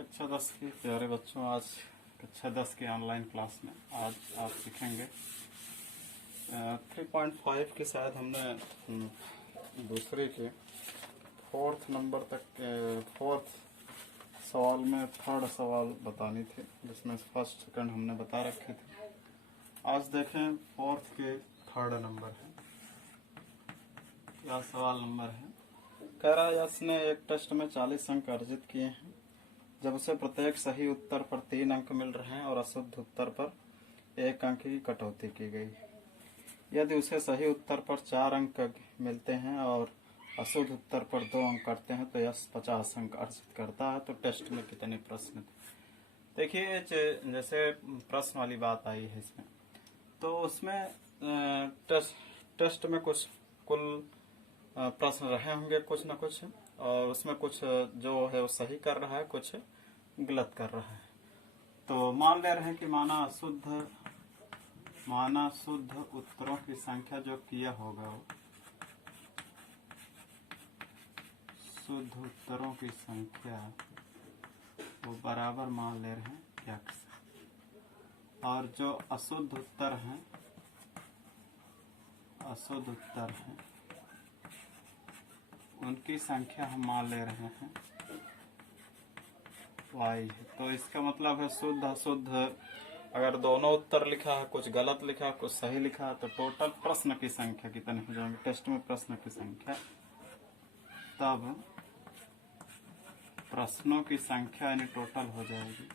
कक्षा 10 के प्यारे बच्चों, आज कक्षा 10 के ऑनलाइन क्लास में आज आप सीखेंगे 3.5 के शायद हमने दूसरे के फोर्थ नंबर तक फोर्थ सवाल में थर्ड सवाल बतानी थी, जिसमें फर्स्ट सेकंड हमने बता रखे थे। आज देखें फोर्थ के थर्ड नंबर है। क्या सवाल नंबर है? कह रहा है इसने एक टेस्ट में 40 अंक अर्जित किए हैं। जब उसे प्रत्येक सही उत्तर पर 3 अंक मिल रहे हैं और अशुद्ध उत्तर पर 1 अंक की कटौती की गई। यदि उसे सही उत्तर पर 4 अंक मिलते हैं और अशुद्ध उत्तर पर 2 अंक कटते हैं तो यह 50 अंक अर्जित करता है। तो टेस्ट में कितने प्रश्न थे? देखिए, जैसे प्रश्न वाली बात आई है इसमें, तो उसमें टेस्ट में कुछ कुल प्रश्न रहे होंगे कुछ न कुछ, और उसमें कुछ जो है वो सही कर रहा है, कुछ गलत कर रहा है। तो मान ले रहे हैं कि माना शुद्ध उत्तरों की संख्या जो किया होगा वो शुद्ध उत्तरों की संख्या वो बराबर मान ले रहे हैं x, और जो अशुद्ध उत्तर हैं उनकी संख्या हम मान ले रहे हैं y है। तो इसका मतलब है शुद्ध अशुद्ध, अगर दोनों उत्तर लिखा है, कुछ गलत लिखा है, कुछ सही लिखा है, तो टोटल प्रश्न की संख्या कितने हो जाएंगे? टेस्ट में प्रश्न की संख्या, तब प्रश्नों की संख्या यानी टोटल हो जाएगी।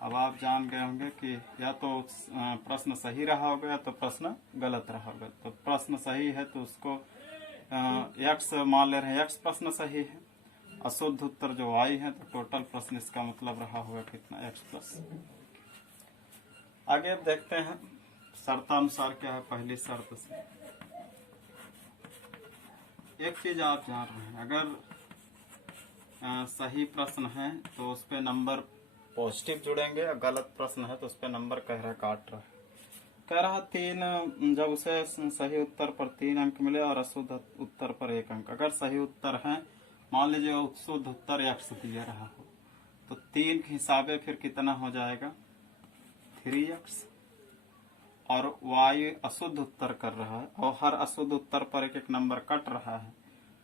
अब आप जान गए होंगे कि या तो प्रश्न सही रहा होगा या तो प्रश्न गलत रहा होगा। तो प्रश्न सही है तो उसको x मान ले रहे हैं, x प्रश्न सही है। अशुद्ध उत्तर जो y है तो टोटल प्रश्न इसका मतलब रहा होगा कितना? x plus. आगे अब देखते हैं शर्तानुसार क्या है। पहली शर्त से एक चीज आप जान रहे हैं, अगर सही प्रश्न है तो उस पे नंबर पॉजिटिव जुड़ेंगे, और गलत प्रश्न है तो उस पे नंबर काट रहा है। कह रहा 3, जब उसे सही उत्तर पर 3 अंक मिले और अशुद्ध उत्तर पर 1 अंक। अगर सही उत्तर है, मान लीजिए शुद्ध उत्तर x दिया रहा हो, तो 3 के हिसाबे फिर कितना हो जाएगा? 3x, और y अशुद्ध उत्तर कर रहा है और हर अशुद्ध उत्तर पर 1 नंबर कट रहा है।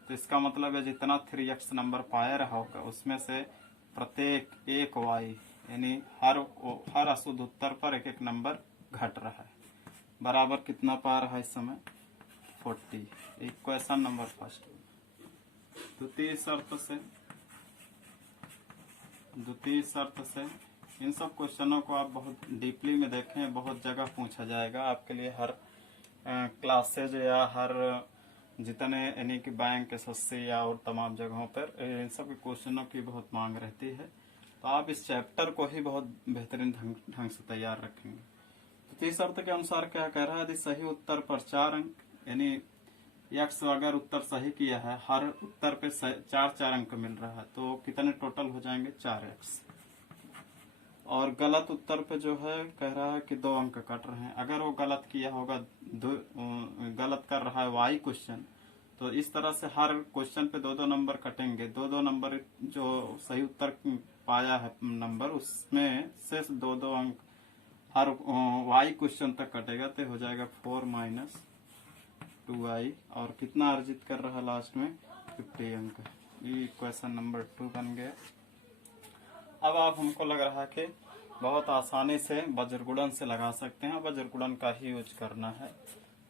तो इसका मतलब है जितना 3x नंबर पाया रहा होगा उसमें से प्रत्येक 1 y यानी हर अशुद्ध उत्तर पर 1 नंबर घट रहा है। बराबर कितना पा रहा है इस समय? 40। Question number first. द्वितीय शर्त से इन सब क्वेश्चनों को आप बहुत डीपली में देखें, बहुत जगह पूछा जाएगा आपके लिए। हर क्लासेज या हर जितने यानी कि बैंक, एसएससी या और तमाम जगहों पर इन सब के क्वेश्चनों की बहुत मांग रहती है। तो आप इस चैप्टर को ही बहुत बेहतरीन ढंग से तैयार रखेंगे। तो तीसरी शर्त के अनुसार क्या कह रहा है? यदि सही उत्तर पर 4 अंक यानी x अगर उत्तर सही किया है, हर उत्तर पे 4 अंक मिल रहा है, तो कितने टोटल हो जाएंगे? 4x। और गलत उत्तर पे जो है कह रहा है कि 2 अंक कट रहे हैं। अगर वो गलत किया होगा, गलत कर रहा है y क्वेश्चन, तो इस तरह से हर क्वेश्चन पे 2-2 नंबर कटेंगे। 2-2 नंबर जो सही उत्तर पाया है नंबर, उसमें से 2-2 अंक हर y क्वेश्चन तक कटेगा, तो हो जाएगा 4 माइनस 2y। और कितना अर्जित कर रहा है लास्ट में? 50 अंक। ये क्वेश्चन नंबर 2 बन गया। अब आप हमको लग रहा है कि बहुत आसानी से वज्रगुणन से लगा सकते हैं, वज्रगुणन का ही यूज करना है।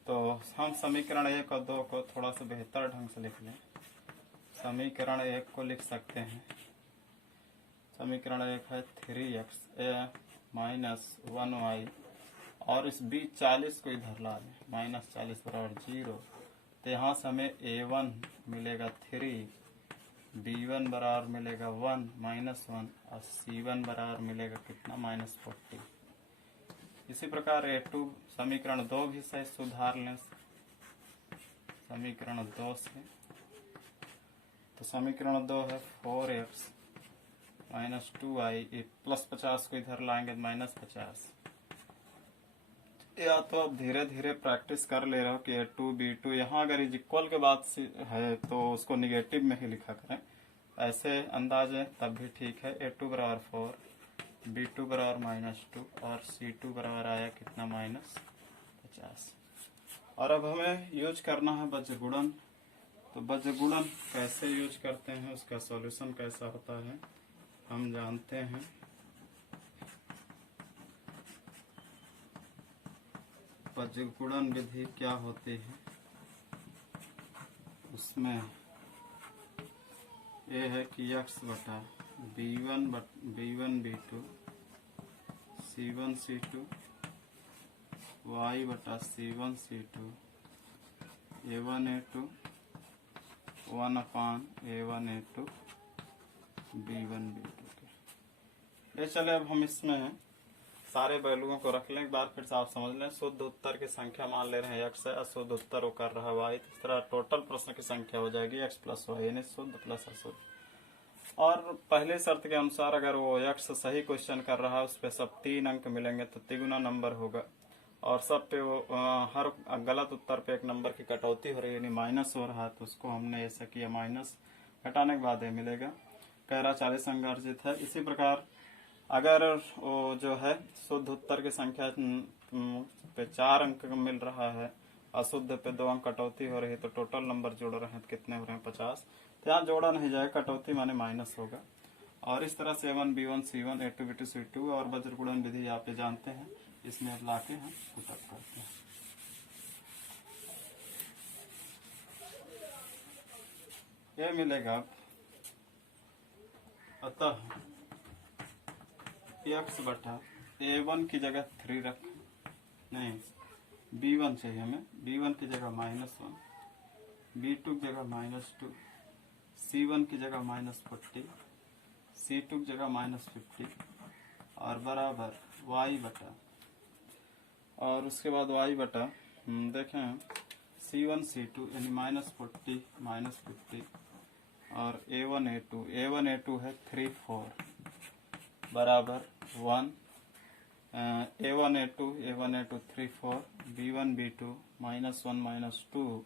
तो हम समीकरण 1 और 2 को थोड़ा सा बेहतर ढंग से लिख लें। समीकरण 1 को लिख सकते हैं, समीकरण 1 है 3x माइनस 1y, और इस बीच 40 को इधर ला दें, माइनस 40 बराबर 0। तो यहाँ से हमें a1 मिलेगा 3, b1 बराबर मिलेगा 1 माइनस 1, और c1 बराबर मिलेगा कितना? माइनस 40। इसी प्रकार a2 समीकरण 2 भी से सुधार लें, समीकरण 2 से। तो समीकरण 2 है 4x माइनस 2y, प्लस 50 को इधर लाएंगे माइनस 50। या तो आप धीरे धीरे प्रैक्टिस कर ले रहे हो कि a2 b2, यहाँ अगर इज इक्वल के बाद है तो उसको निगेटिव में ही लिखा करें। ऐसे अंदाज है तब भी ठीक है। A2 बराबर 4, B2 बराबर -2 और C2 बराबर आया कितना -50। और अब हमें यूज करना है बज्रगुणन। तो बज्रगुणन कैसे यूज करते हैं, उसका सॉल्यूशन कैसा होता है हम जानते हैं। बज्रगुणन विधि क्या होती है, उसमें ये है कि x बटा B1 B2 C1 C2 y बटा C1 C2 A1 A2 1/A1 A2 B1 B2 के। ये चले अब हम इसमें सारे वैल्यूओं को रख लें एक बार फिर से आप समझ लें। शुद्ध उत्तर की संख्या मान ले रहे हैं x है, अशुद्ध उत्तर वो कर रहा है y। इस तरह टोटल प्रश्न की संख्या हो जाएगी x प्लस वाई, यानी शुद्ध प्लस अशुद्ध। और पहले शर्त के अनुसार अगर वो x सही क्वेश्चन कर रहा है उस पे सब 3 अंक मिलेंगे तो तिगुना नंबर होगा, और सब पे वो हर गलत उत्तर पे 1 नंबर की कटौती हो रही है, यानी माइनस हो रहा है। तो उसको हमने ऐसा किया, माइनस घटाने के बाद ये मिलेगा। कह रहा 40 अंक अर्जित है। इसी प्रकार अगर वो जो है शुद्ध उत्तर की संख्या पे 4 अंक मिल रहा है, अशुद्ध पे 2 अंक कटौती हो रही है, तो टोटल नंबर जोड़ रहे हैं तो कितने हो रहे हैं 50। तो यहाँ जोड़ा नहीं जाएगा, कटौती माने माइनस होगा। और इस तरह से A1 B1 C1 A2 B2 C2 और बज्रगुणन विधि आप ये जानते हैं, इसमें अब लाके हम पुटअप करते हैं। ये मिलेगा अतः x बटा A1 की जगह 3 रख, नहीं B1 चाहिए हमें, B1 की जगह -1, B2 की जगह -2, C1 की जगह -40, C2 की जगह -50 और बराबर y बटा, और उसके बाद y बटा देखें C1 C2 यानी -40 -50 और A1 A2 है 3 4 बराबर 1, A1 A2 3 4 B1 B2 -1 -2।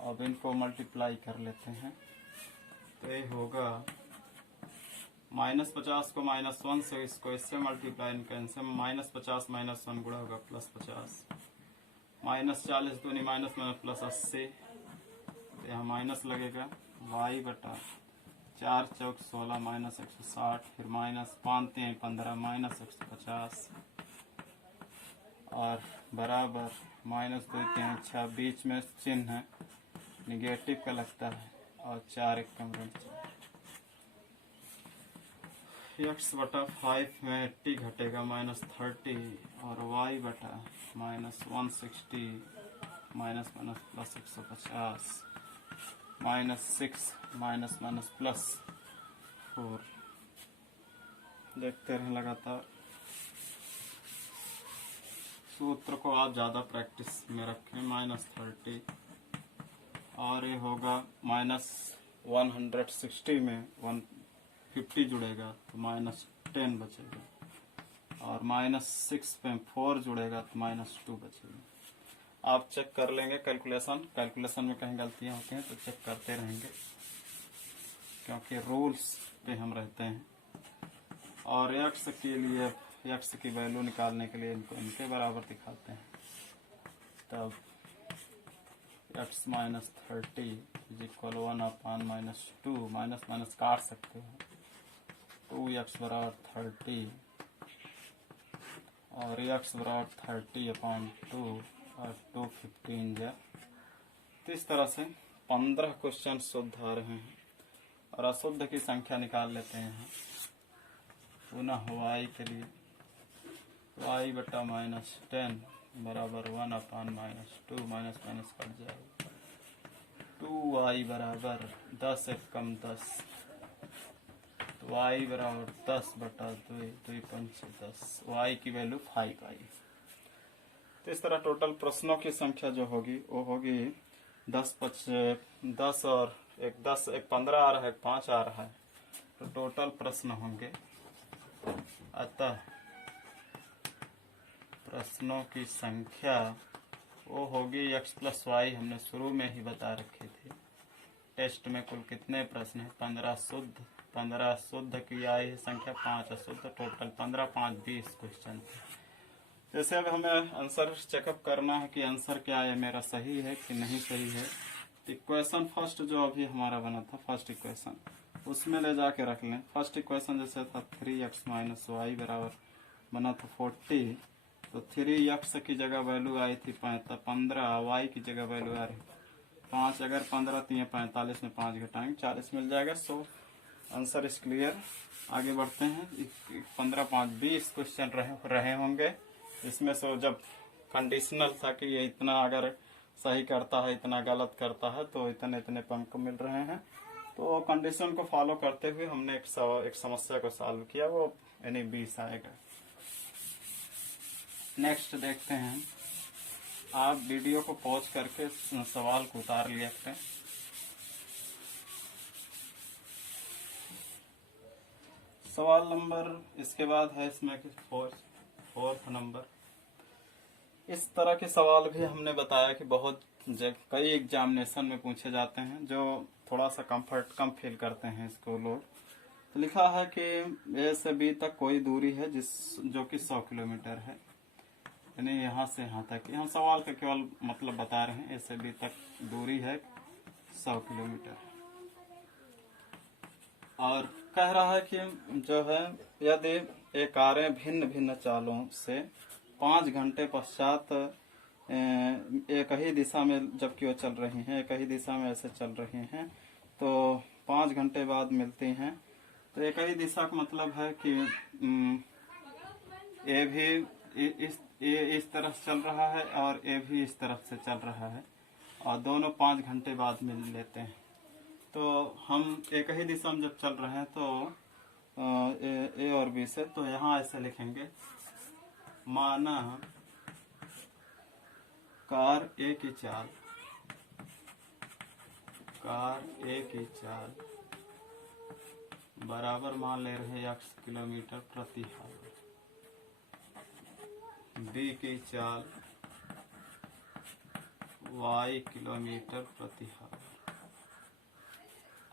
अब इनको मल्टीप्लाई कर लेते हैं तो ये होगा -50 को -1 से, इसको इससे मल्टीप्लाई कैंसिल, -50 -1 गुणा होगा +50, -40 दूनी माइनस +80, तो यहाँ माइनस लगेगा y बटा 4 चौक 16 -160, फिर -5 3 15 -150 और बराबर -2 3 6, बीच में चिन्ह है निगेटिव का लगता है, और 4 1 कम x बटा 5 में 80 घटेगा -30 और y बटा -160 -150 -6 +4। देखते रहें लगातार। सूत्र को आप ज़्यादा प्रैक्टिस में रखें। -30 और ये होगा -160 में 150 जुड़ेगा तो -10 बचेगा, और -6 पे 4 जुड़ेगा तो -2 बचेगा। आप चेक कर लेंगे कैलकुलेशन में कहीं गलतियां होती हैं तो चेक करते रहेंगे, क्योंकि रूल्स पे हम रहते हैं। और x के लिए x की वैल्यू निकालने के लिए इनको इनके बराबर दिखाते हैं, तब x -30 = 1/-2, माइनस काट सकते हो, 2x बराबर 30 और x बराबर 30/2 और 2 15 जा। तो इस तरह से 15 क्वेश्चन शुद्ध आ रहे हैं। और अशुद्ध की संख्या निकाल लेते हैं पुनः y के लिए, y बटा -10 बराबर 1/-2, माइनस कट जाएगा, 2y बराबर 10 1 कम 10, तो y बराबर 10 बटा 2, 2 5 10, y की वैल्यू 5 आई। तो इस तरह टोटल प्रश्नों की संख्या जो होगी वो होगी 10 और 1 15 आ रहा है, 5 आ रहा है, तो टोटल प्रश्न होंगे। अतः प्रश्नों की संख्या वो होगी x + y, हमने शुरू में ही बता रखी थी, टेस्ट में कुल कितने प्रश्न है? 15 शुद्ध की आई है संख्या, 5 अशुद्ध, टोटल 15, 5, 20 क्वेश्चन थे। जैसे अब हमें आंसर चेकअप करना है कि आंसर क्या है, मेरा सही है कि नहीं सही है। इक्वेशन फर्स्ट जो अभी हमारा बना था, फर्स्ट इक्वेशन, उसमें ले जाके रख लें। फर्स्ट इक्वेशन जैसे था 3x माइनस वाई बराबर बना था 40, तो 3x की जगह वैल्यू आई थी 15, वाई की जगह वैल्यू आ रही 5। अगर 15 3 45 में 5 घटाएंगे 40 मिल जाएगा। So answer is clear. आगे बढ़ते हैं। 15, 5, 20 क्वेश्चन रहे होंगे इसमें। सो जब कंडीशनल था कि ये इतना अगर सही करता है, इतना गलत करता है, तो इतने इतने अंक मिल रहे हैं। तो कंडीशन को फॉलो करते हुए हमने एक समस्या को सॉल्व किया, वो यानी 20 आएगा। नेक्स्ट देखते हैं। आप वीडियो को पॉज करके सवाल को उतार लिया करें। सवाल नंबर इसके बाद है इसमें फोर्थ नंबर। इस तरह के सवाल भी हमने बताया कि बहुत कई एग्जामिनेशन में पूछे जाते हैं, जो थोड़ा सा कम फील करते हैं इसको लोग। तो लिखा है कि ए से बी तक कोई दूरी है जो कि 100 किलोमीटर है, यानी यहाँ से यहाँ तक। हम सवाल का केवल मतलब बता रहे हैं। ए से बी तक दूरी है 100 किलोमीटर, और कह रहा है कि जो है यदि ये कारें भिन्न भिन्न चालों से 5 घंटे पश्चात एक ही दिशा में जबकि वो चल रही हैं, एक ही दिशा में ऐसे चल रही हैं, तो 5 घंटे बाद मिलती हैं। तो एक ही दिशा का मतलब है कि ए भी इस तरफ चल रहा है और ए भी इस तरफ से चल रहा है, और दोनों 5 घंटे बाद मिल लेते हैं। तो हम एक ही दिशा में जब चल रहे हैं तो ए और बी से, तो यहाँ ऐसे लिखेंगे, माना कार ए की चाल बराबर मान ले रहे 1 किलोमीटर प्रति आवर, बी की चाल y किलोमीटर प्रति आवर।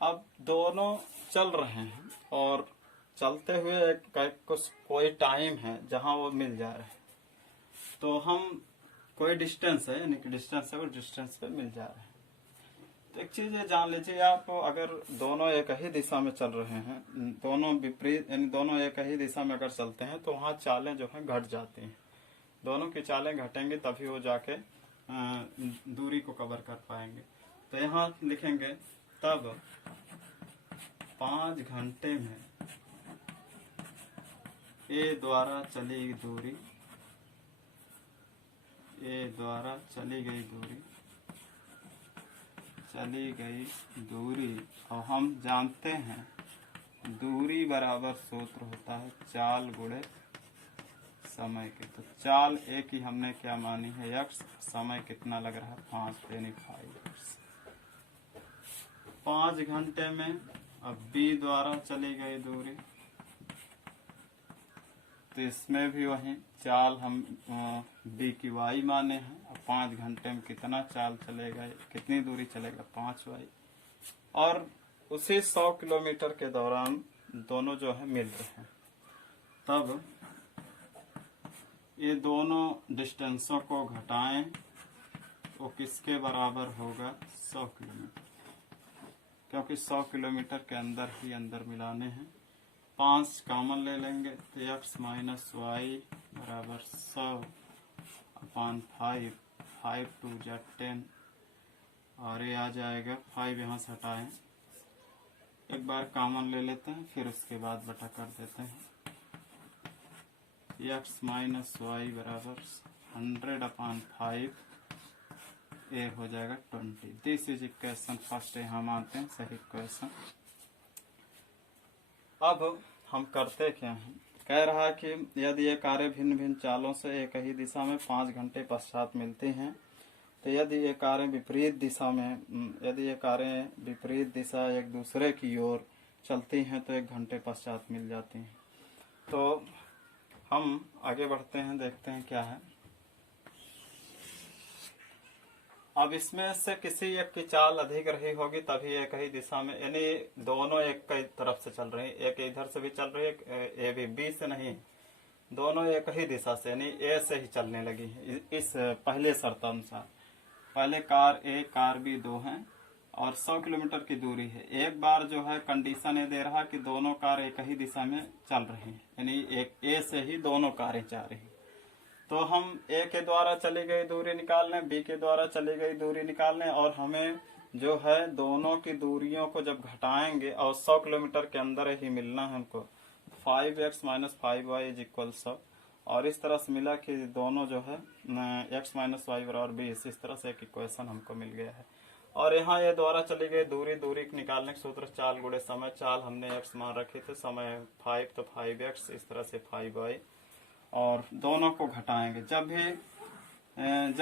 अब दोनों चल रहे हैं और चलते हुए कोई टाइम है जहां वो मिल जा रहे हैं। तो हम कोई डिस्टेंस है, यानी कि डिस्टेंस है, वो डिस्टेंस पे मिल जा रहे हैं। तो एक चीज ये जान लीजिए आप, अगर दोनों एक ही दिशा में चल रहे हैं, दोनों विपरीत यानी दोनों एक ही दिशा में अगर चलते हैं, तो वहाँ चालें जो है घट जाती हैं। दोनों की चालें घटेंगे तभी वो जाके दूरी को कवर कर पाएंगे। तो यहाँ लिखेंगे, तब 5 घंटे में ए द्वारा चली गई दूरी, और हम जानते हैं दूरी बराबर सूत्र होता है चाल गुणे समय के। तो चाल ए की हमने क्या मानी है, x, समय कितना लग रहा है 5 यानी 5x। 5 घंटे में अब बी द्वारा चली गई दूरी, तो इसमें भी वही चाल हम बी की वाई माने हैं। अब 5 घंटे में कितना चाल चलेगा, कितनी दूरी चलेगा, 5y। और उसी 100 किलोमीटर के दौरान दोनों जो है मिल रहे हैं, तब ये दोनों डिस्टेंसों को घटाएं, वो किसके बराबर होगा, 100 किलोमीटर, क्योंकि 100 किलोमीटर के अंदर ही अंदर मिलाने हैं। 5 कॉमन ले लेंगे तो x माइनस वाई बराबर 100/5, 5 2 जा 10, और ये आ जाएगा 5, यहाँ से हटाएं, एक बार कॉमन ले लेते हैं, फिर उसके बाद बटा कर देते हैं। x माइनस वाई बराबर 100/5, ये हो जाएगा 20। दिस इज इक्वेशन फर्स्ट, यहाँ मानते हैं सही इक्वेशन। अब हम करते क्या हैं, कह रहा है कि यदि ये कारें भिन्न भिन्न चालों से एक ही दिशा में 5 घंटे पश्चात मिलती हैं, तो यदि ये कारें विपरीत दिशा एक दूसरे की ओर चलती हैं तो 1 घंटे पश्चात मिल जाती हैं। तो हम आगे बढ़ते हैं, देखते हैं क्या है। अब इसमें से किसी एक की चाल अधिक रही होगी तभी एक ही दिशा में, यानी दोनों एक ही तरफ से चल रही, एक इधर से भी चल रही है, ए भी बी से नहीं, दोनों एक ही दिशा से यानी ए से ही चलने लगी है। इस पहले शर्त अनुसार पहले कार ए कार बी दो हैं और 100 किलोमीटर की दूरी है। एक बार जो है कंडीशन ये दे रहा कि दोनों कार एक ही दिशा में चल रही हैं, यानी एक ए से ही दोनों कारें जा रही हैं। तो हम ए के द्वारा चली गई दूरी निकाल लें, बी के द्वारा चली गई दूरी निकाल लें, और हमें जो है दोनों की दूरियों को जब घटाएंगे और 100 किलोमीटर के अंदर ही मिलना है हमको, 5x minus 5y is equal 100। और इस तरह से मिला कि दोनों जो है x माइनस वाई बराबर 20, इस तरह से एक इक्वेशन हमको मिल गया है। और यहाँ ये द्वारा चली गई दूरी, दूरी निकालने के सूत्र चाल गुणे समय, चाल हमने x मान रखे थे, समय 5 तो 5x, इस तरह से 5y, और दोनों को घटाएंगे। जब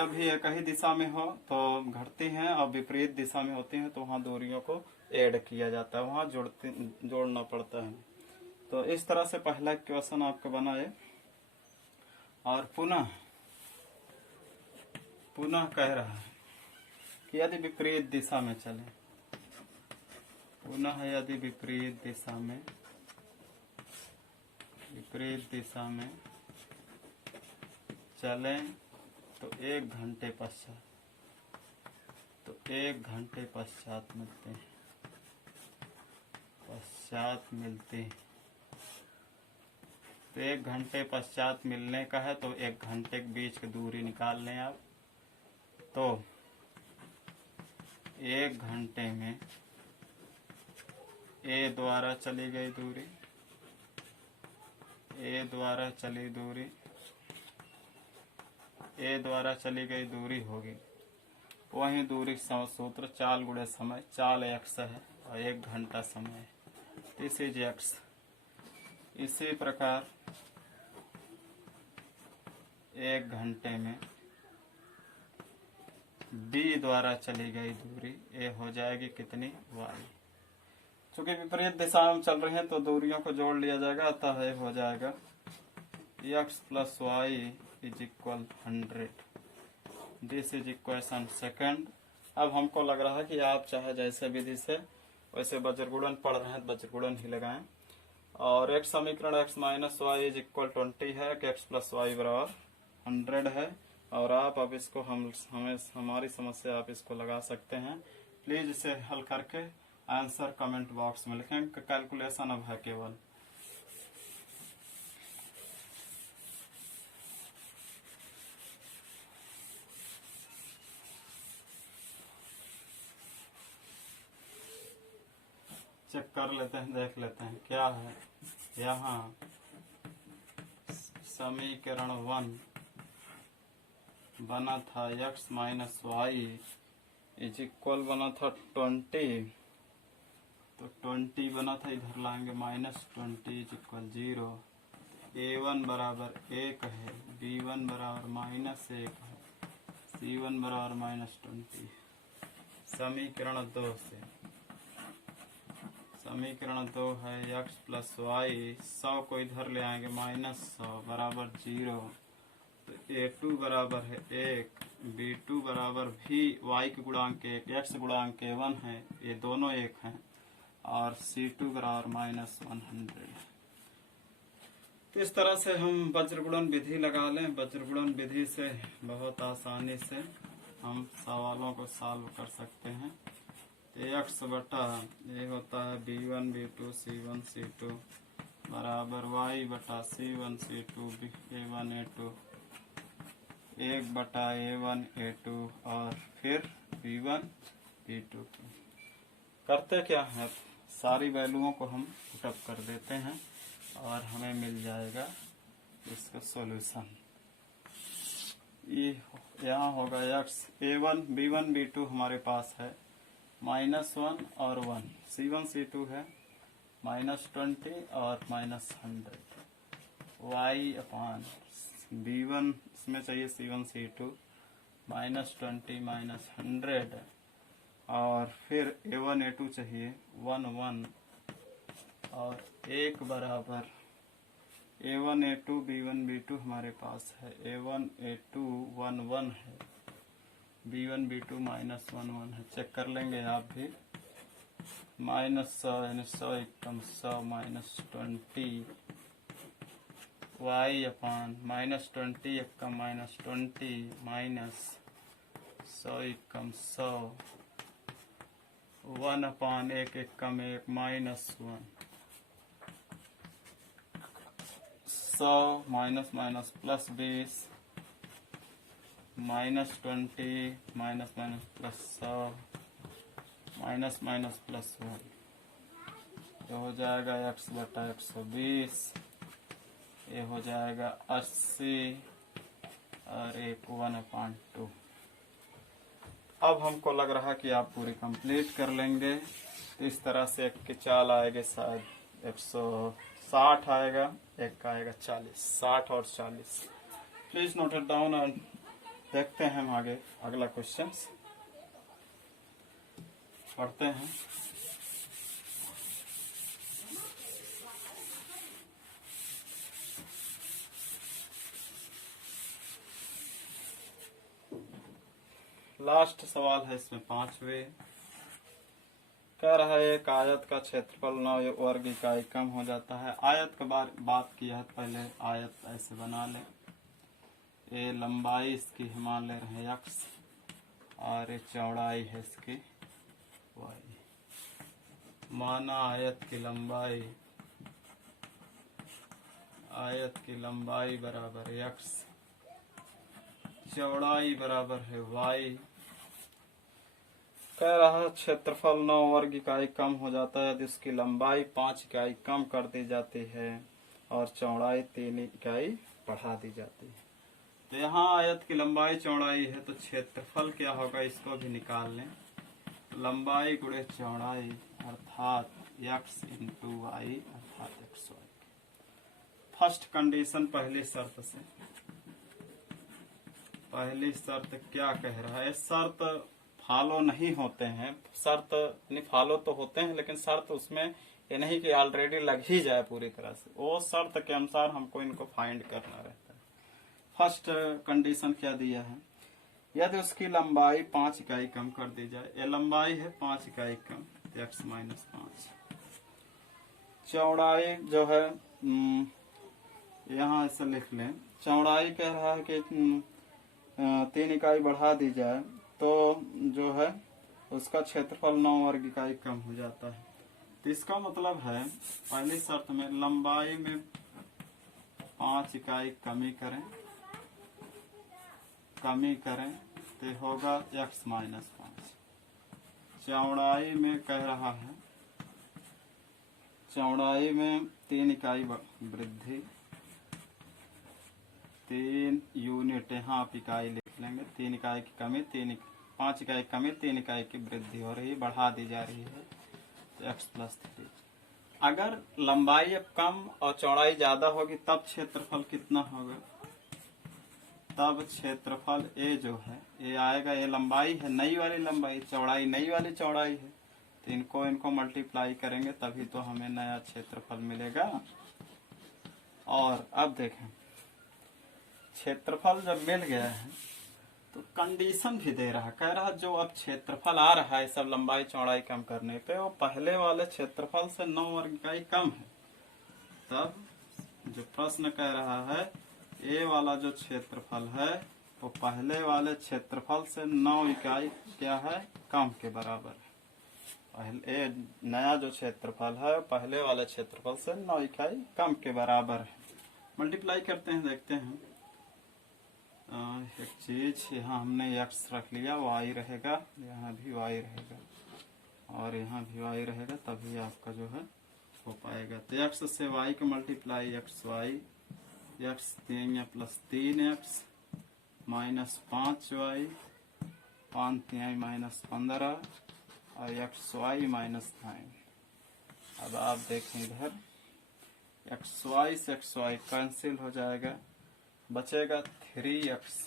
भी एक ही दिशा में हो तो घटती हैं और विपरीत दिशा में होती हैं तो वहाँ दूरियों को ऐड किया जाता है, वहाँ जोड़ना पड़ता है। तो इस तरह से पहला क्वेश्चन आपका बना है। और पुनः कह रहा है कि यदि विपरीत दिशा में चले, पुनः यदि विपरीत दिशा में चलें तो 1 घंटे पश्चात, तो 1 घंटे पश्चात मिलते हैं। तो 1 घंटे पश्चात मिलने का है तो 1 घंटे के बीच की दूरी निकाल लें आप। तो 1 घंटे में ए द्वारा चली गई दूरी, ए द्वारा चली गई दूरी होगी, वही दूरी सूत्र चाल गुणे समय, चाल x है और 1 घंटा समय है, दिस इज x। इसी प्रकार 1 घंटे में b द्वारा चली गई दूरी ए हो जाएगी कितनी, y। चूंकि विपरीत दिशा में चल रहे हैं तो दूरियों को जोड़ लिया जाएगा, अतः ये हो जाएगा x plus y is equal 100। This is equation second. अब हमको लग रहा है कि आप चाहे जैसे विधि से वैसे वज्रगुणन पढ़ रहे हैं, वज्रगुणन ही लगाएं। और एक समीकरण x minus y is equal 20 है कि x प्लस वाई बराबर 100 है। और आप अब इसको हमारी समस्या आप इसको लगा सकते हैं। प्लीज इसे हल करके आंसर कमेंट बॉक्स में लिखें। कैलकुलेशन अब है केवल। चेक कर लेते हैं, देख लेते हैं क्या है। यहाँ समीकरण 1 बना था x minus y is equal बना था 20, तो 20 बना था, इधर लाएंगे -20 इज इक्वल 0। a1 बराबर 1 है, b1 बराबर -1 है, c1 बराबर -20। समीकरण 2 से, समीकरण 2 है x प्लस वाई, 100 को इधर ले आएंगे -100 बराबर 0। तो a2 बराबर है 1, b2 बराबर भी y के गुणांक 1, x गुणांक 1 है, ये दोनों 1 हैं, और c2 बराबर -100। तो इस तरह से हम वज्रगुणन विधि लगा लें। वज्रगुणन विधि से बहुत आसानी से हम सवालों को सॉल्व कर सकते हैं। x बटा ये होता है b1 b2 c1 c2 बराबर y बटा c1 c2 a1 a2, 1 बटा a1 a2 और फिर b1 b2। करते क्या है, सारी वैल्यूओं को हम पुटअप कर देते हैं और हमें मिल जाएगा इसका सॉल्यूशन। ये यहाँ होगा x a1 b1 b2 हमारे पास है -1 और 1, c1 c2 है -20 और -100, y अपान b1 इसमें चाहिए c1 c2 -20 -100, और फिर a1 a2 चाहिए 1 1, और 1 बराबर a1 a2 b1 b2 हमारे पास है, a1 a2 1 1 है, B1 B2 -1 1 है, चेक कर लेंगे आप भी। -100 यानी 100 एकम 100 -20 y अपान -20 एकम -20 -100 एकम 100 1 अपान 1 एकम 1 -1 100 minus minus plus 20 -20 minus minus plus 100 minus minus plus 1, तो हो जाएगा x बटा 120, ये हो जाएगा 80 और एक 1/2। अब हमको लग रहा कि आप पूरी कंप्लीट कर लेंगे। तो इस तरह से एक की चाल आएगी, शायद 160 आएगा, एक का आएगा 40, 60 और 40। प्लीज नोट इट डाउन और देखते हैं हम आगे अगला क्वेश्चन पढ़ते हैं। लास्ट सवाल है इसमें, 5वें। कह रहा है एक आयत का क्षेत्रफल 9 वर्ग इकाई कम हो जाता है। आयत के बात की है, पहले आयत ऐसे बना लें। ये लंबाई इसकी मान ले रहे हैं x और ये चौड़ाई है इसकी y। माना आयत की लंबाई बराबर x, चौड़ाई बराबर है y। कह रहा क्षेत्रफल 9 वर्ग इकाई कम हो जाता है यदि उसकी लंबाई 5 इकाई कम कर दी जाती है और चौड़ाई 3 इकाई बढ़ा दी जाती है। तो यहाँ आयत की लंबाई चौड़ाई है, तो क्षेत्रफल क्या होगा इसको भी निकाल लें। लंबाई गुणे चौड़ाई अर्थात x इंटू वाई अर्थात xy। फर्स्ट कंडीशन, पहली शर्त से, पहली शर्त क्या कह रहा है? शर्त फॉलो नहीं होते हैं, शर्त नहीं फॉलो तो होते हैं लेकिन शर्त उसमें ये नहीं कि ऑलरेडी लग ही जाए पूरी तरह से, वो शर्त के अनुसार हमको इनको फाइंड करना रहता है। फर्स्ट कंडीशन क्या दिया है? यदि उसकी लंबाई 5 इकाई कम कर दी जाए, ये लंबाई है 5 इकाई कम, x माइनस 5। चौड़ाई जो है यहाँ ऐसे लिख लें, चौड़ाई कह रहा है कि 3 इकाई बढ़ा दी जाए तो जो है उसका क्षेत्रफल 9 वर्ग इकाई कम हो जाता है। तो इसका मतलब है पहली शर्त में लंबाई में 5 इकाई कमी करें तो होगा x माइनस 5। चौड़ाई में कह रहा है, चौड़ाई में 3 इकाई वृद्धि, 3 यूनिट, यहाँ आप इकाई लिख लेंगे, 3 इकाई की कमी, 5 इकाई कमी, 3 इकाई की वृद्धि हो रही, बढ़ा दी जा रही है, तो x प्लस 3। अगर लंबाई अब कम और चौड़ाई ज्यादा होगी तब क्षेत्रफल कितना होगा? तब क्षेत्रफल a जो है ये आएगा, ये लंबाई है नई वाली लंबाई, चौड़ाई नई वाली चौड़ाई है, तो इनको मल्टीप्लाई करेंगे तभी तो हमें नया क्षेत्रफल मिलेगा। और अब देखें, क्षेत्रफल जब मिल गया है तो कंडीशन भी दे रहा, कह रहा जो अब क्षेत्रफल आ रहा है सब लंबाई चौड़ाई कम करने पे वो पहले वाले क्षेत्रफल से 9 वर्ग इकाई कम है। तब जो प्रश्न कह रहा है ए वाला जो क्षेत्रफल है वो पहले वाले क्षेत्रफल से 9 इकाई क्या है? कम के बराबर है। पहले नया जो क्षेत्रफल है पहले वाले क्षेत्रफल से 9 इकाई कम के बराबर है। मल्टीप्लाई करते हैं, देखते हैं। एक चीज, यहाँ हमने x रख लिया, y रहेगा, यहाँ भी y रहेगा और यहाँ भी y रहेगा, तभी आपका जो है हो पाएगा। तो x से y का मल्टीप्लाई xy, x देंगे plus 3x minus 5y, 5 3 minus 15 और xy माइनस 9। अब आप देखें इधर xy से xy कैंसिल हो जाएगा, बचेगा 3x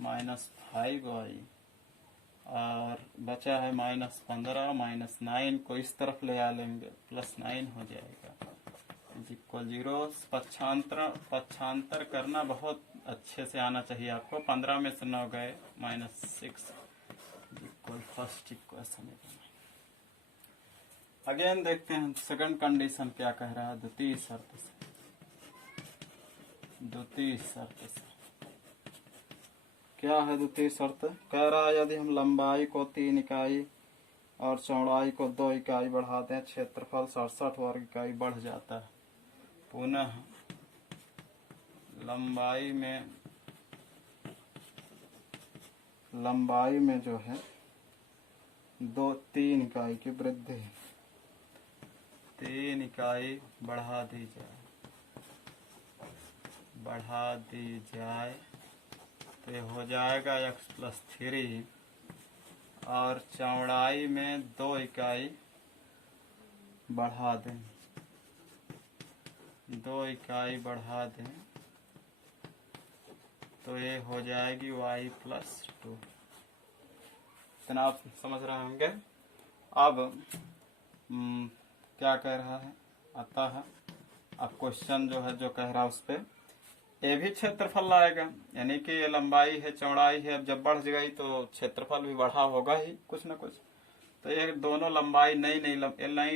माइनस 5y और बचा है माइनस 15, माइनस 9 को इस तरफ ले आ लेंगे, प्लस 9 हो जाएगा। इक्वल 0। पक्षांतर करना बहुत अच्छे से आना चाहिए आपको। 15 में से 9 गए, -6 इक्वल फर्स्ट इक्वेशन। अगेन देखते हैं सेकंड कंडीशन क्या कह रहा है द्वितीय शर्त से। द्वितीय शर्त से क्या है? द्वितीय शर्त कह रहा है यदि हम लंबाई को 3 इकाई और चौड़ाई को 2 इकाई बढ़ा दें, क्षेत्रफल 67 वर्ग इकाई बढ़ जाता है। पुनः लंबाई में जो है 3 इकाई की वृद्धि, 3 इकाई बढ़ा दी जाए तो ये हो जाएगा x+3, और चौड़ाई में 2 इकाई बढ़ा दें, 2 इकाई बढ़ा दें तो ये हो जाएगी y+2। इतना आप समझ रहे होंगे। अब क्या कह रहा है? अतः अब क्वेश्चन जो है जो कह रहा है उस पे ये भी क्षेत्रफल लाएगा, यानी कि ये लंबाई है चौड़ाई है, अब जब बढ़ गई तो क्षेत्रफल भी बढ़ा होगा ही कुछ न कुछ। तो ये दोनों लंबाई नई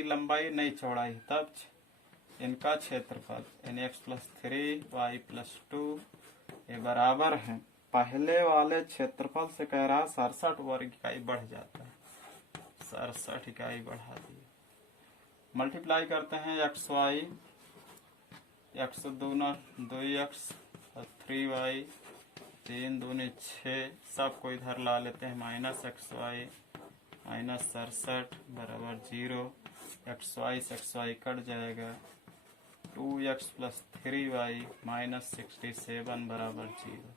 लंबाई नई चौड़ाई, तब इनका क्षेत्रफल यानी x+3 y+2 ये बराबर है पहले वाले क्षेत्रफल से कह रहा 67 वर्ग इकाई बढ़ जाता है। 67 इकाई बढ़ा दी। मल्टीप्लाई करते हैं xy, x दूना 2x और 3y, 3 दूनी 6, सबको इधर ला लेते हैं -xy -67 बराबर 0। xy से xy कट जाएगा, 2x + 3y -67 बराबर 0।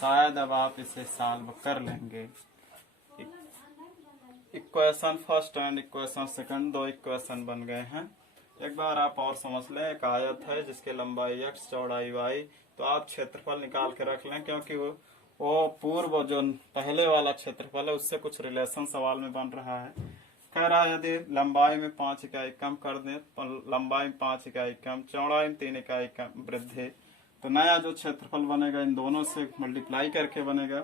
शायद अब आप इसे सॉल्व कर लेंगे। Equation first and equation second, 2 equation बन गए हैं। एक बार आप और समझ लें, एक आयत है जिसकी लंबाई x चौड़ाई y, तो आप क्षेत्रफल निकाल के रख लें, क्योंकि वो पूर्व जो पहले वाला क्षेत्रफल है उससे कुछ रिलेशन सवाल में बन रहा है। कह रहा है यदि लंबाई में 5 इकाई कम कर दें, लंबाई में 5 इकाई कम, चौड़ाई में 3 इकाई कम वृद्धि, तो नया जो क्षेत्रफल बनेगा इन दोनों से मल्टीप्लाई करके बनेगा।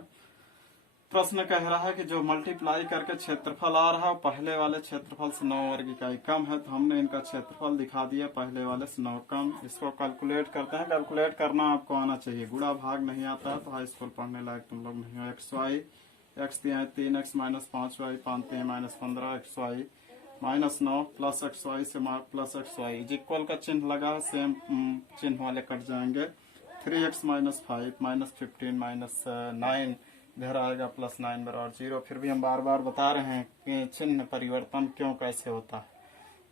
प्रश्न कह रहा है कि जो मल्टीप्लाई करके क्षेत्रफल आ रहा है पहले वाले क्षेत्रफल से 9 वर्ग इकाई कम है, तो हमने इनका क्षेत्रफल दिखा दिया पहले वाले से 9 कम। इसको कैलकुलेट करते हैं। कैलकुलेट करना आपको आना चाहिए, गुणा भाग नहीं आता है तो हाई स्कूल पढ़ने लायक तुम लोग नहीं हो। xy x दिया है 3x -5y, 5 -15 xy -9 plus xy से प्लस xy इक्वल का चिन्ह लगा, सेम चिन्ह वाले कट जाएंगे। 3x -5 -15 -9 इधर आएगा +9 बराबर 0। फिर भी हम बार बार बता रहे हैं कि चिन्ह परिवर्तन क्यों कैसे होता है,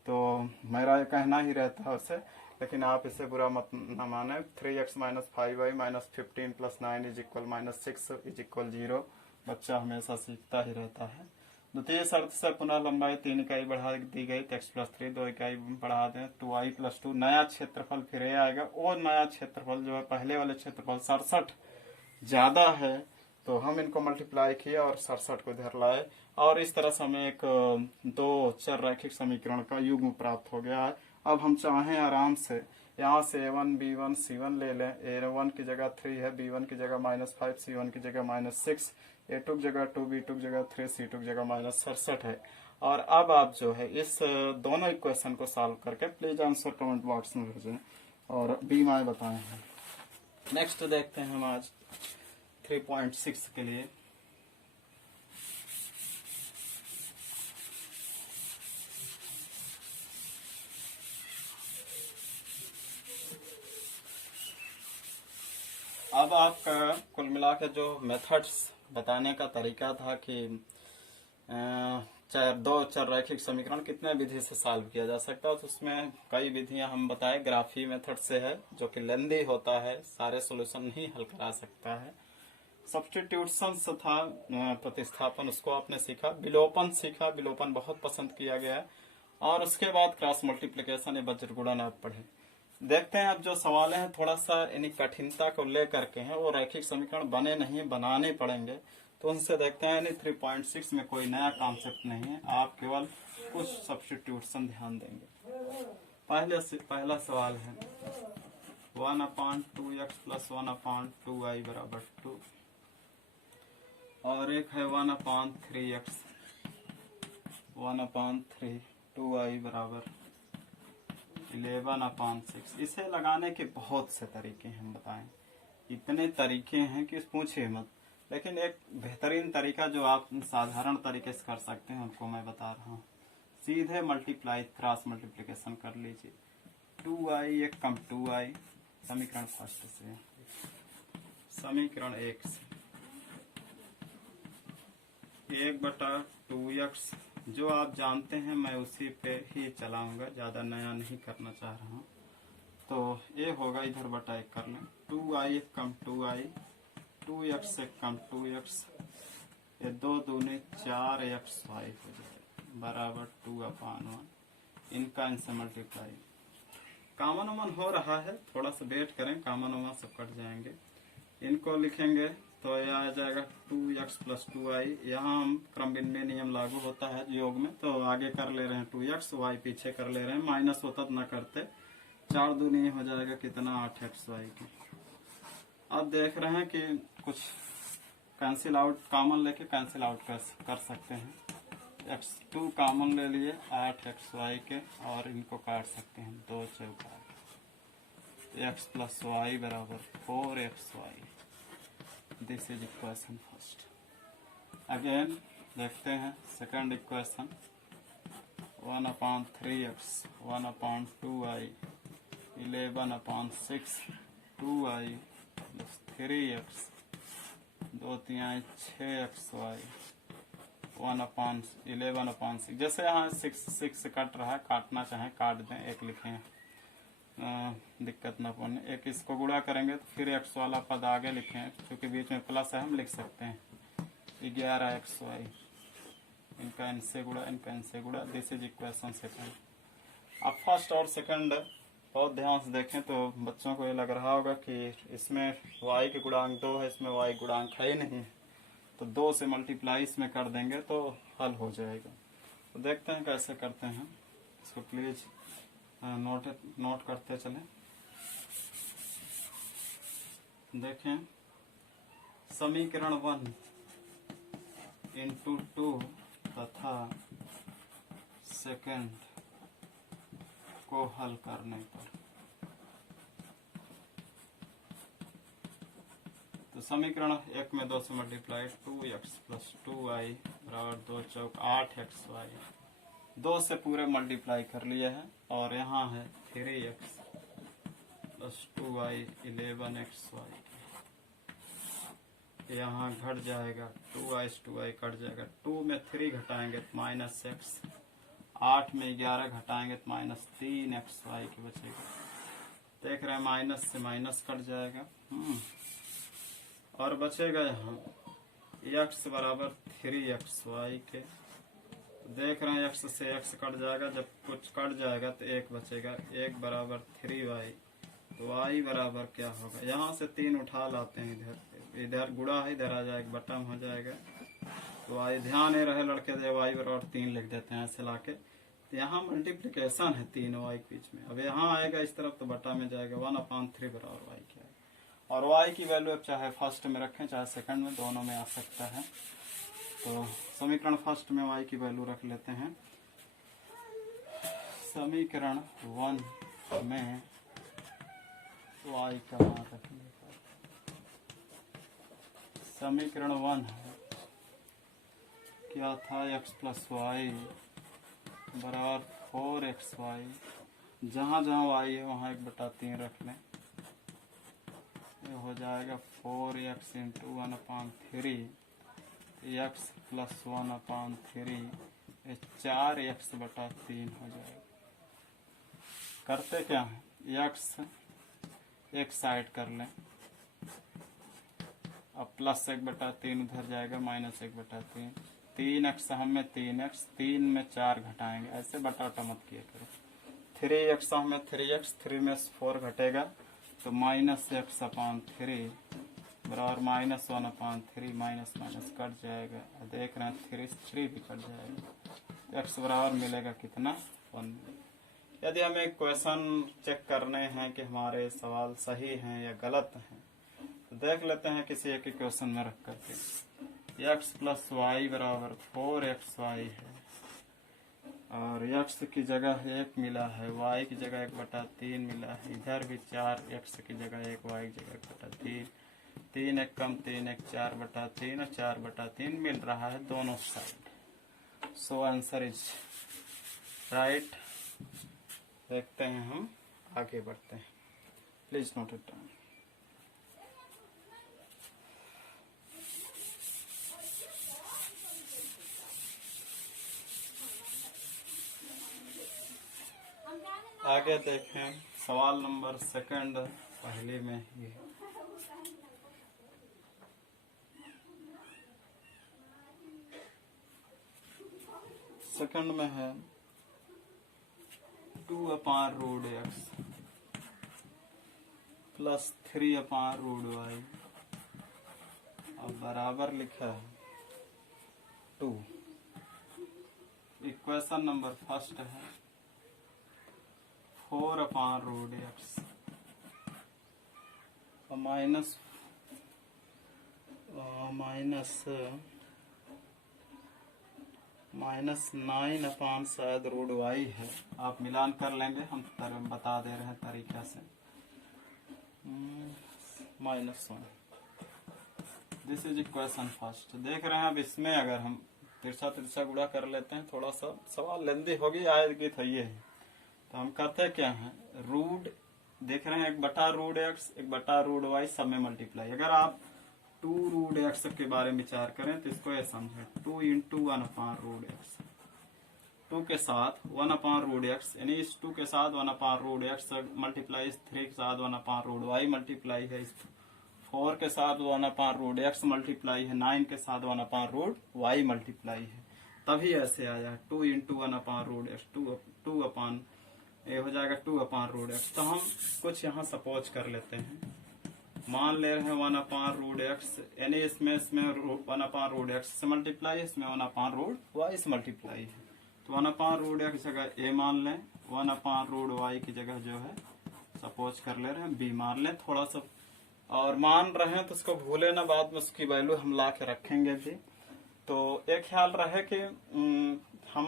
तो मेरा ये कहना ही रहता है उससे, लेकिन आप इसे बुरा मत न माने। 3x -5y -15 + 9 = -6 = 0। बच्चा हमेशा सीखता ही रहता है। द्वितीय शर्त से पुनः लंबाई 3 इकाई बढ़ा दी गई, तो x+3 2 इकाई बढ़ा दें तो y+2 नया क्षेत्रफल फिर ये आएगा। और नया क्षेत्रफल जो है पहले वाले क्षेत्रफल 67 ज्यादा है, तो हम इनको मल्टीप्लाई किए और 67 को इधर लाए, और इस तरह से हमें एक 2 चर रैखिक समीकरण का युग्म प्राप्त हो गया है। अब हम चाहें आराम से यहाँ से a1 b1 c1 ले लें। a1 की जगह 3 है, b1 की जगह -5, c1 की जगह -6, a2 की जगह 2, b2 की जगह 3, c2 की जगह -67 है। और अब आप जो है इस दोनों इक्वेशन को सॉल्व करके प्लीज आंसर कमेंट बॉक्स में भेजें और बी माय बताएं। नेक्स्ट देखते हैं हम आज 3.6 के लिए। अब आपका कुल मिला के जो मेथड्स बताने का तरीका था कि दो चर रैखिक समीकरण कितने विधि से सॉल्व किया जा सकता है, तो उसमें कई विधियां हम बताए। ग्राफी मेथड से है जो कि लेंदी होता है, सारे सॉल्यूशन नहीं हल करा सकता है। सब्स्टिट्यूशन था प्रतिस्थापन, उसको आपने सीखा। विलोपन सीखा, विलोपन बहुत पसंद किया गया। और उसके बाद क्रॉस मल्टीप्लिकेशन या वज्र गुणन आप पढ़े। देखते हैं अब जो सवाल हैं थोड़ा सा यानी कठिनता को लेकर के हैं, वो रैखिक समीकरण बने नहीं, बनाने पड़ेंगे, तो उनसे देखते हैं। यानी 3.6 में कोई नया कॉन्सेप्ट नहीं है, आप केवल कुछ सब्स्टिट्यूशन ध्यान देंगे। पहला सवाल है 1/2x प्लस 1/2i बराबर 2, और एक है 1/3x 1/3 2i बराबर 11/6। इसे लगाने के बहुत से तरीके हम बताएं, इतने तरीके हैं कि पूछिए मत, लेकिन एक बेहतरीन तरीका जो आप साधारण तरीके से कर सकते हैं उनको मैं बता रहा हूँ। सीधे मल्टीप्लाई क्रॉस मल्टीप्लिकेशन कर लीजिए। 2i एक कम 2i, समीकरण फर्स्ट से, समीकरण 1 से 1/2x जो आप जानते हैं मैं उसी पे ही चलाऊंगा, ज्यादा नया नहीं करना चाह रहा हूँ। तो ये होगा, इधर बटा 1 कर लें। 2i एक कम 2i, 2x एक कम 2x, ये 2 दूनी 4xy हो जाएगा बराबर 2/1। इनका इनसे मल्टीप्लाई, कॉमन वमन हो रहा है, थोड़ा सा वेट करें, कॉमन वमन सब कट जाएंगे। इनको लिखेंगे तो यह आ जाएगा 2x प्लस 2i। यहाँ हम क्रम बिन्नी नियम लागू होता है योग में, तो आगे कर ले रहे हैं 2x, y पीछे कर ले रहे हैं, माइनस होता तो न करते। 4 दूनी हो जाएगा कितना 8xy की। अब देख रहे हैं कि कुछ कैंसिल आउट, कॉमन लेके कैंसिल आउट कर सकते हैं। x2 कॉमन ले लिए 8xy के, और इनको काट सकते हैं 2 चौका, x प्लस y बराबर 4xy। This is equation first. Again देखते हैं second equation 1/3x 1/2i 11/6 2i plus 3x 2 3 6xy 11/6। जैसे यहाँ 6 कट रहा है, काटना चाहे काट दें, एक लिखें, दिक्कत ना पड़ने। एक इसको गुणा करेंगे तो फिर x वाला पद आगे लिखें, क्योंकि बीच में प्लस है, हम लिख सकते हैं 11xy। इनका इनसे गुणा, इनका इनसे गुणा। This is equation second. अब फर्स्ट और सेकंड बहुत ध्यान से देखें तो बच्चों को ये लग रहा होगा कि इसमें y के गुणांक 2 है, इसमें y गुणांक है ही नहीं, तो 2 से मल्टीप्लाई इसमें कर देंगे तो हल हो जाएगा। तो देखते हैं कैसे करते हैं इसको, प्लीज नोट करते चलें। देखें, समीकरण 1 इंटू 2 तथा सेकंड को हल करने पर, तो समीकरण 1 में 2 से मल्टीप्लाई 2x प्लस 2i बराबर 2 चौक 8xy। 2 से पूरे मल्टीप्लाई कर लिए हैं, और यहाँ है 3x प्लस 2i 11xy। यहाँ घट जाएगा 2i से 2i कट जाएगा, 2 में 3 घटाएंगे तो माइनस x, 8 में 11 घटाएंगे तो माइनस 3xy की बचेगा। देख रहे हैं माइनस से माइनस कट जाएगा, और बचेगा यहाँ x बराबर 3xy के। देख रहे हैं x से x कट जाएगा, जब कुछ कट जाएगा तो 1 बचेगा, 1 बराबर 3y। तो y बराबर क्या होगा, यहाँ से 3 उठा लाते हैं, इधर गुणा है, इधर आ जाएगा बटम हो जाएगा। तो y ध्यान नहीं रहे लड़के, दे y बराबर 3 लिख देते हैं ऐसे लाके। तो यहाँ मल्टीप्लिकेशन है 3y के बीच में, अब यहाँ आएगा इस तरफ तो बटा में जाएगा 1/3 बराबर y क्या है। और y की वैल्यू चाहे फर्स्ट में रखें चाहे सेकंड में, दोनों में आ सकता है। तो समीकरण फर्स्ट में y की वैल्यू रख लेते हैं। समीकरण 1 में y का मान रखेंगे। समीकरण 1 क्या था, x प्लस वाई बराबर 4xy। जहाँ जहाँ y है वहाँ 1/3 रख लें, ये हो जाएगा 4x into 1/3 x plus 1/3, 4x/3 हो जाएगा। करते क्या है, x एक साइड कर लें, अब प्लस 1/3 उधर जाएगा, माइनस 1/3, 3x हम में 3x, 3 में 4 घटाएंगे, ऐसे बटाटा मत किया करो। 3x हम में 3x, 3 में 4 घटेगा तो माइनस x/3 बराबर माइनस 1/3, माइनस माइनस कट जाएगा। देख रहे हैं 3 भी कट जाएगा, x बराबर मिलेगा कितना 1। यदि हमें क्वेश्चन चेक करने हैं कि हमारे सवाल सही हैं या गलत हैं, तो देख लेते हैं किसी एक क्वेश्चन में रख करके। x प्लस वाई बराबर 4xy है और x की जगह 1 मिला है, y की जगह 1/3 मिला है, इधर भी 4x की जगह 1, y की जगह 1/3, 3 1 कम 3 1 4/3 और 4/3 मिल रहा है दोनों side. So answer is right. देखते हैं, हम आगे बढ़ते हैं। Please note it down. आगे देखें, सवाल नंबर सेकंड पहले में ही है। सेकंड में है 2/√x प्लस 3/√y और बराबर लिखा है 2। इक्वेशन नंबर फर्स्ट है 4/√x और माइनस -9 शायद √y है। आप मिलान कर लेंगे, हम बता दे रहे हैं तरीका से। -1 दिस इज इक्वेशन फर्स्ट। देख रहे हैं, अब इसमें अगर हम तिरछा गुणा कर लेते हैं, थोड़ा सा सवाल लेंदी होगी आएगी तो ये है। तो हम करते क्या हैं, रूट देख रहे हैं 1/√x 1/√y सब में मल्टीप्लाई। अगर आप 2√x के बारे में विचार करें तो इसको ये समझें 2 × 1/√x, 2 के साथ 1/√x यानी इस 2 के साथ 1/√x मल्टीप्लाई, इस 3 के साथ 1/√y मल्टीप्लाई है, इस 4 के साथ 1/√x मल्टीप्लाई है, 9 के साथ 1/√y मल्टीप्लाई है। तभी ऐसे आया 2 × 1/√x 2 ये हो जाएगा 2/√x। तो हम कुछ यहाँ सपोज कर लेते हैं, मान ले रहे हैं 1/√x यानी इसमें 1/√x से मल्टीप्लाई, इसमें 1/√y से मल्टीप्लाई है। तो 1/√x जगह a मान लें, 1/√y की जगह जो है सपोज कर ले रहे हैं b मान लें थोड़ा सा, और मान रहे हैं तो उसको भूले ना, बाद में उसकी वैल्यू हम ला के रखेंगे भी। तो एक ख्याल रहे कि हम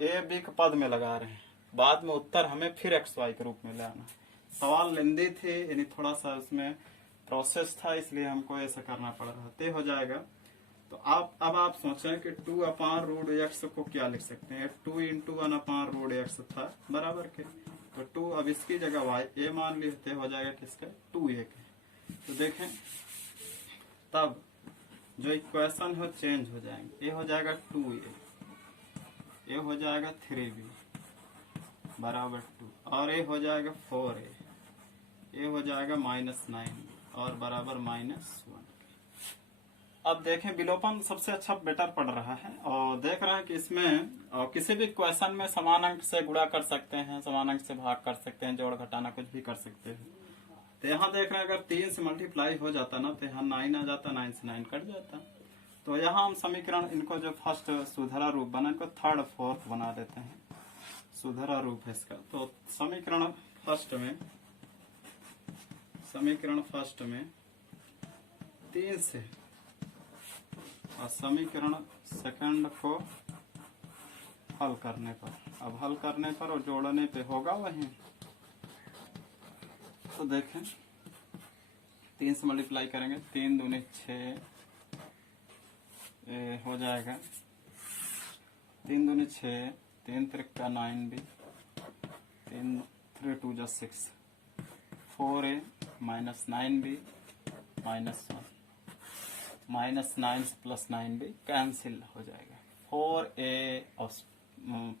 a b के पद में लगा रहे हैं, बाद में उत्तर हमें फिर xy के रूप में लाना। सवाल लेंदी थे यानी थोड़ा सा उसमें प्रोसेस था, इसलिए हमको ऐसा करना पड़ रहा है। हो जाएगा तो अब आप सोचें कि 2/√x को क्या लिख सकते हैं, 2 × 1/√x था बराबर के, तो 2 अब इसकी जगह y a मान लेते हो जाएगा किसका 2a के। तो देखें तब जो इक्वेशन हो चेंज हो जाएंगे, a हो जाएगा 2a, a हो जाएगा 3b बराबर 2 और a हो जाएगा 4a, a हो जाएगा -9 और बराबर -1। अब देखें विलोपन सबसे अच्छा बेटर पड़ रहा है, और देख रहे हैं कि इसमें किसी भी क्वेश्चन में समान अंक से गुणा कर सकते हैं, समान अंक से भाग कर सकते हैं, जोड़ घटाना कुछ भी कर सकते हैं। तो यहाँ देख रहे हैं अगर 3 से मल्टीप्लाई हो जाता ना तो यहाँ 9 आ जाता, 9 से 9 कट जाता। तो यहाँ हम समीकरण इनको जो फर्स्ट सुधरा रूप बना इनको थर्ड फोर्थ बना देते हैं, सुधरा रूप है इसका। तो समीकरण फर्स्ट में 3 से और समीकरण सेकंड को हल करने पर, अब हल करने पर और जोड़ने पे होगा वही। तो देखें 3 से मल्टीप्लाई करेंगे, 3 दूनी 6 हो जाएगा, 3 दूनी 6, 3 Trika 9b, 3 3 2 6, 4a -9b -1, -9 plus 9b cancel हो जाएगा, 4a और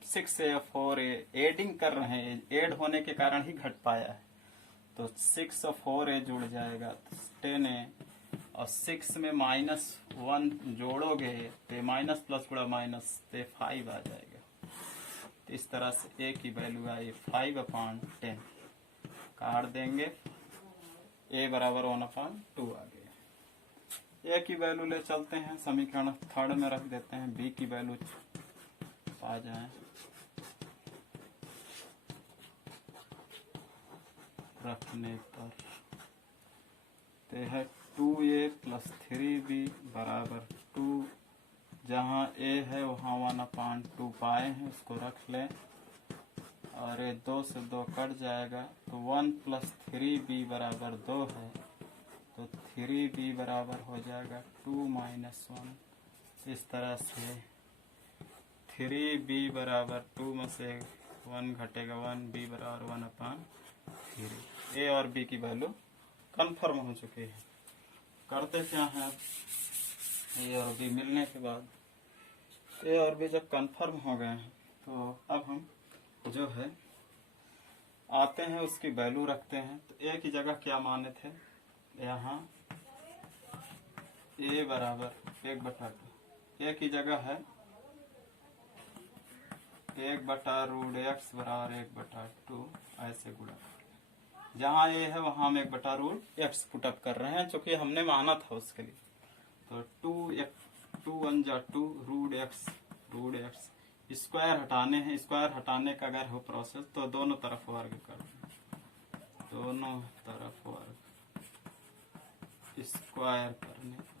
6a और 4a एडिंग कर रहे हैं, एड होने के कारण ही घट पाया है। तो 6 और 4a जुड़ जाएगा तो 10a और 6 में -1 जोड़ोगे तो माइनस प्लस गुणा माइनस तो 5 आ जाएगा। तो इस तरह से a की वैल्यू आई 5/10, काट देंगे a बराबर 1/2 आ गया। a की वैल्यू ले चलते हैं, समीकरण थर्ड में रख देते हैं, b की वैल्यू आ जाए रखने पर ते है 2a प्लस 3b बराबर 2। जहाँ a है वहाँ 1/2 पाए हैं, उसको रख लें और ये 2 से 2 कट जाएगा तो 1 प्लस 3b बराबर 2 है, तो 3b बराबर हो जाएगा 2 माइनस 1। इस तरह से 3b बराबर 2 में से 1 घटेगा 1b बराबर 1/3। a और b की वैल्यू कंफर्म हो चुकी है। करते क्या है, a और b मिलने के बाद a और b जब कंफर्म हो गए हैं तो अब हम जो है आते हैं उसकी वैल्यू रखते हैं। तो a की जगह क्या माने थे, यहाँ a बराबर 1/2, a की जगह है 1/√x बराबर 1/2 ऐसे गुणा। जहाँ a है वहाँ हम 1/√x पुटअप कर रहे हैं, चूंकि हमने माना था उसके लिए। तो 2 1 जा 2 √x स्क्वायर हटाने हैं। स्क्वायर हटाने का अगर हो प्रोसेस तो दोनों तरफ वर्ग कर दें, दोनों तरफ वर्ग स्क्वायर करने पर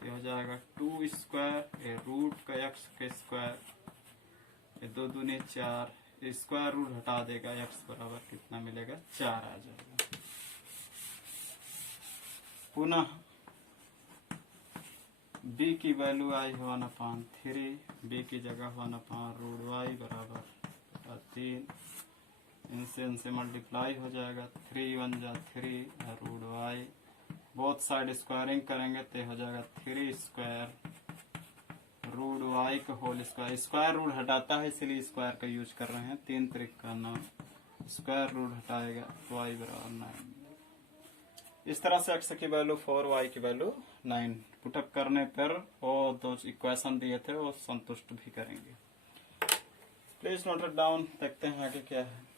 तो हो जाएगा 2 स्क्वायर रूट का x के स्क्वायर, 2 दूनी 4, स्क्वायर रूट हटा देगा x बराबर कितना मिलेगा 4 आ जाएगा। पुनः b की वैल्यू आई 1/3, b की जगह 1/√y बराबर 3, इनसे मल्टीप्लाई हो जाएगा 3 1 जा 3 √y, बोथ साइड स्क्वायरिंग करेंगे तो हो जाएगा 3 स्क्वायर √y का होल स्क्वायर। स्क्वायर रूट हटाता है इसलिए स्क्वायर का यूज कर रहे हैं। 3 त्रिक का 9, स्क्वायर रूट हटाएगा y बराबर 9। इस तरह से x की वैल्यू 4 y की वैल्यू 9 पुटअप करने पर वो दो इक्वेशन दिए थे वो संतुष्ट भी करेंगे। Please note it down. देखते हैं आगे क्या है।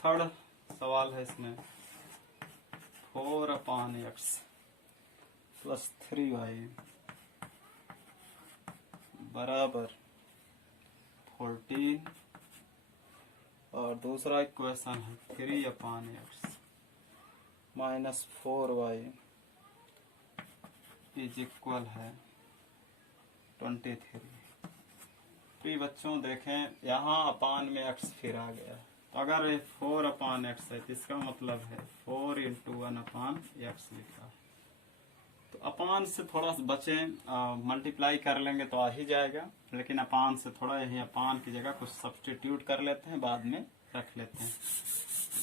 थर्ड सवाल है इसमें 4/x प्लस 3y बराबर 14 और दूसरा इक्वेशन है 3/x minus 4y is equal है 23। प्रिय बच्चों देखें यहाँ अपान में x फिर आ गया। तो अगर ये 4/x है तो इसका मतलब है 4 × 1/x लिखा है। तो अपान से थोड़ा सा बचें, मल्टीप्लाई कर लेंगे तो आ ही जाएगा, लेकिन अपान से थोड़ा यही अपान की जगह कुछ सब्सटीट्यूट कर लेते हैं, बाद में रख लेते हैं।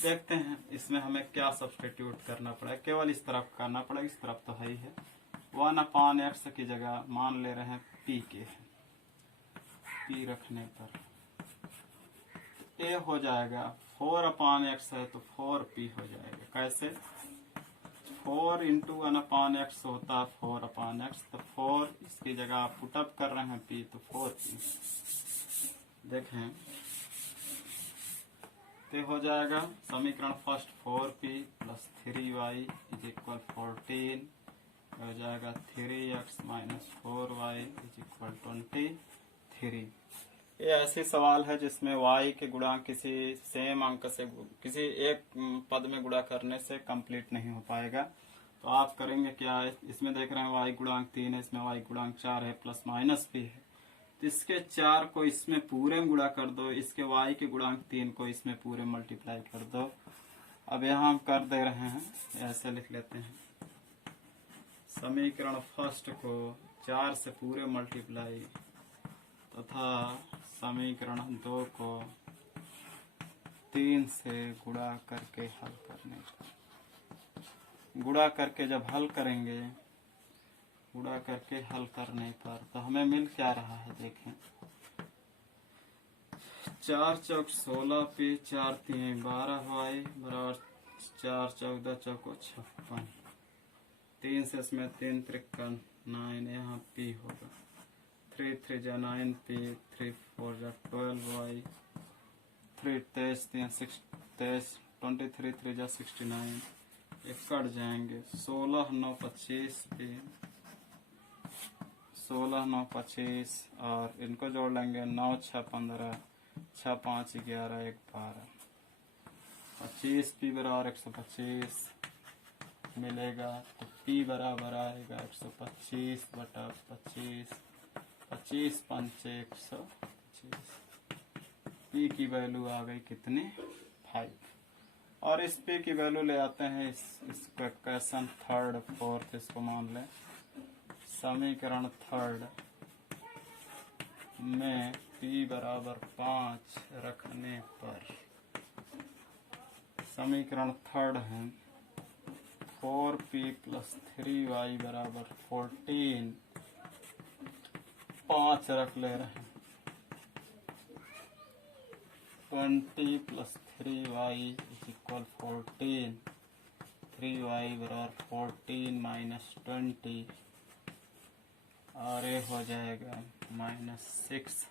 देखते हैं इसमें हमें क्या सब्सटीट्यूट करना पड़ेगा। केवल इस तरफ करना पड़ेगा, इस तरफ तो है ही है। 1/x की जगह मान ले रहे हैं p के, p रखने पर a हो जाएगा 4/x है तो 4p हो जाएगा। कैसे, 4 × 1/x होता है 4/x, तो 4 इसकी जगह आप पुटअप कर रहे हैं p तो 4p। देखें तो हो जाएगा समीकरण first 4p plus 3y is equal 14 हो जाएगा 3x minus 4y is equal 23। ये ऐसे सवाल है जिसमें y के गुणा किसी सेम अंक से किसी एक पद में गुणा करने से कंप्लीट नहीं हो पाएगा। तो आप करेंगे क्या है, इसमें देख रहे हैं y गुणांक 3 है, इसमें y गुणांक 4 है, प्लस माइनस भी है। तो इसके 4 को इसमें पूरे में गुणा कर दो, इसके y के गुणांक 3 को इसमें पूरे मल्टीप्लाई कर दो। अब यहाँ हम कर दे रहे हैं, ऐसे लिख लेते हैं समीकरण फर्स्ट को 4 से पूरे मल्टीप्लाई तथा समीकरण 2 को 3 से गुणा करके हल करने का। गुणा करके जब हल करेंगे, गुणा करके हल करने पर तो हमें मिल क्या रहा है, देखें 4 चौक 16 पे 4 3 12y बराबर 4 14 चौको 56। 3 से इसमें 3 त्रिक 9, यहाँ p होगा 3 3 जा 9p, 3 4 जा 12y, 3 23 3 6 23, 23 3 जा 69, ये कट जाएंगे। 16 9 25p, 16 9 25, और इनको जोड़ लेंगे 9 6 15, 6 5 11 1 12, 25p बराबर 125 मिलेगा। तो p बराबर आएगा 125 बटा 25, 25 5 125। p की वैल्यू आ गई कितनी? 5। और इस p की वैल्यू ले आते हैं इसको इक्वेशन थर्ड फोर्थ, इसको मान लें समीकरण थर्ड में p बराबर 5 रखने पर, समीकरण थर्ड है 4p + 3y बराबर 14, 5 रख ले रहे हैं, 20 + 3y = 14, 3y बराबर 14 - 20, और ये हो जाएगा -6,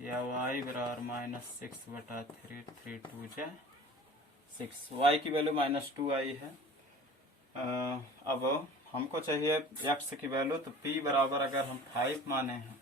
या y बराबर -6 बटा 3, 3 2 जा 6, y की वैल्यू -2 आई है। अब हमको चाहिए x की वैल्यू, तो p बराबर अगर हम 5 माने हैं